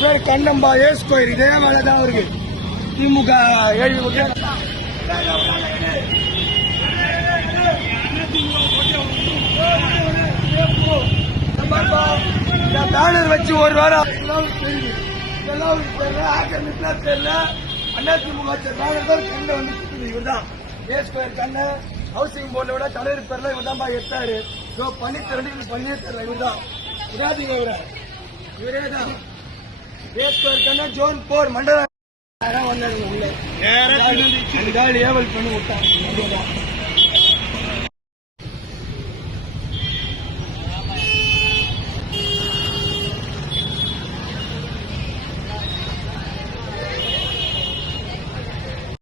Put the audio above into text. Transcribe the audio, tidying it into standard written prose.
பேர் கண்ணம்பா ஏஸ் கோயில் இதே வேலைதான் இருக்கு. திமுக 7 பேனர் வச்சு ஒரு வாரம் தெரியல. அதிமுக பேனர் தான் கண்ணை வந்து சுத்துது. இவர் தான் ஏஸ் கோயில் கண்ணை ஹவுசிங் போர்டை விட தலைவர் பேர்ல இவர் தான் எடுத்தாரு. பணித்திறன் பண்ணியே தெரியல. இவர் தான் விடாதீங்க. இவரே தான் ஏஸ்கோர் ஜோன் 4 மண்டலம் வந்தாங்க. ஏவல் பண்ணி விட்டாங்க.